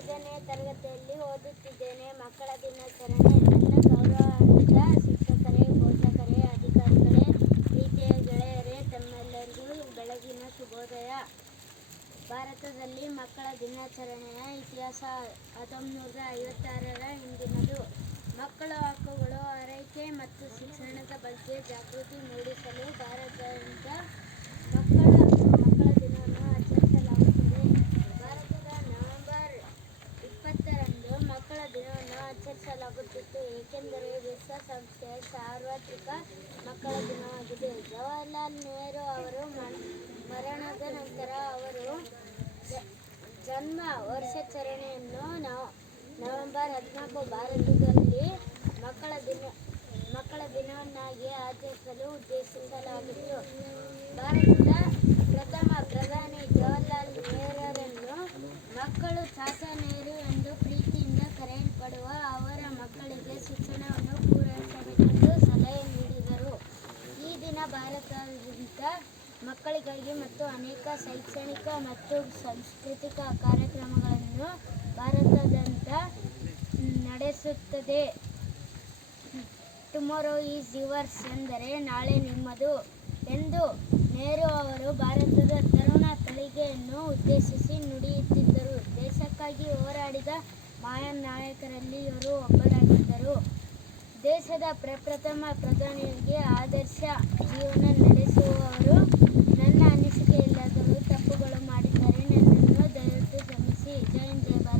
5ನೇ ತರಗತಿಯಲ್ಲಿ ಓದುತ್ತಿದ್ದೇನೆ. ಮಕ್ಕಳ ದಿನಾಚರಣೆ. ನನ್ನ ಗೌರವಾನ್ವಿತ ಶಿಕ್ಷಕರೇ, ಪೋಷಕರೇ, ಅಧಿಕಾರಿಗಳೇ, ಪ್ರೀತಿಯ ಗೆಳೆಯರೇ, ತಮ್ಮೆಲ್ಲರಿಗೂ ಬೆಳಗಿನ ಶುಭೋದಯ. ಭಾರತದಲ್ಲಿ ಮಕ್ಕಳ ದಿನಾಚರಣೆಯ ಇತಿಹಾಸ 1956ರ ಹಿಂದಿನದು. ಮಕ್ಕಳ ಹಕ್ಕುಗಳು, ಆರೈಕೆ ಮತ್ತು ಶಿಕ್ಷಣದ ಬಗ್ಗೆ ಜಾಗೃತಿ ಮೂಡಿಸಲು ಭಾರತಾದ್ಯಂತ ಮಕ್ಕಳ ದಿನವನ್ನು ಆಚರಿಸಲಾಗುತ್ತದೆ. ಭಾರತದ ನವೆಂಬರ್ 20ರಂದು ಮಕ್ಕಳ ದಿನವನ್ನು ಆಚರಿಸಲಾಗುತ್ತಿತ್ತು, ಏಕೆಂದರೆ ವಿಶ್ವಸಂಸ್ಥೆಯ ಸಾರ್ವತ್ರಿಕ ಮಕ್ಕಳ ದಿನವಾಗಿದೆ. ಜವಾಹರಲಾಲ್ ನೆಹರು ಅವರ ಮರಣದ ನಂತರ ಅವರ ಜನ್ಮ ವರ್ಷಾಚರಣೆಯನ್ನು ನವೆಂಬರ್ 14 ಭಾರತದಲ್ಲಿ ಮಕ್ಕಳ ದಿನವನ್ನಾಗಿ ಆಚರಿಸಲು ಉದ್ದೇಶಿಸಲಾಗಿತ್ತು. ಭಾರತದ ಪ್ರಥಮ ಪ್ರಧಾನಿ ಜವಾಹರಲಾಲ್ ನೆಹರೂರನ್ನು ಮಕ್ಕಳು ಚಾಚಾ ನೆಹರು ಎಂದು ಪ್ರೀತಿಯಿಂದ ಕರೆಯಲ್ಪಡುವ ಅವರ ಮಕ್ಕಳಿಗೆ ಶಿಕ್ಷಣವನ್ನು ಪೂರೈಸಬೇಕೆಂದು ಸಲಹೆ ನೀಡಿದರು. ಈ ದಿನ ಭಾರತಾದ್ಯಂತ ಮಕ್ಕಳಿಗಾಗಿ ಮತ್ತು ಅನೇಕ ಶೈಕ್ಷಣಿಕ ಮತ್ತು ಸಾಂಸ್ಕೃತಿಕ ಕಾರ್ಯಕ್ರಮಗಳನ್ನು ಭಾರತಾದ್ಯಂತ ನಡೆಸುತ್ತದೆ. ಟುಮಾರೋ ಈಸ್ ಯುವರ್ಸ್ ಎಂದರೆ ನಾಳೆ ನಿಮ್ಮದು ಎಂದು ನೆಹರು ಅವರು ಭಾರತದ ತರುಣ ಪೀಳಿಗೆಯನ್ನು ಉದ್ದೇಶಿಸಿ ನುಡಿಯುತ್ತಿದ್ದರು. ದೇಶಕ್ಕಾಗಿ ಹೋರಾಡಿದ ಮಹಾನ್ ನಾಯಕರಲ್ಲಿ ಇವರು ಒಬ್ಬರಾಗಿದ್ದರು. ದೇಶದ ಪ್ರಪ್ರಥಮ ಪ್ರಧಾನಿಯಾಗಿ ಆದರ್ಶ ಜೀವನ ನಡೆಸುವವರು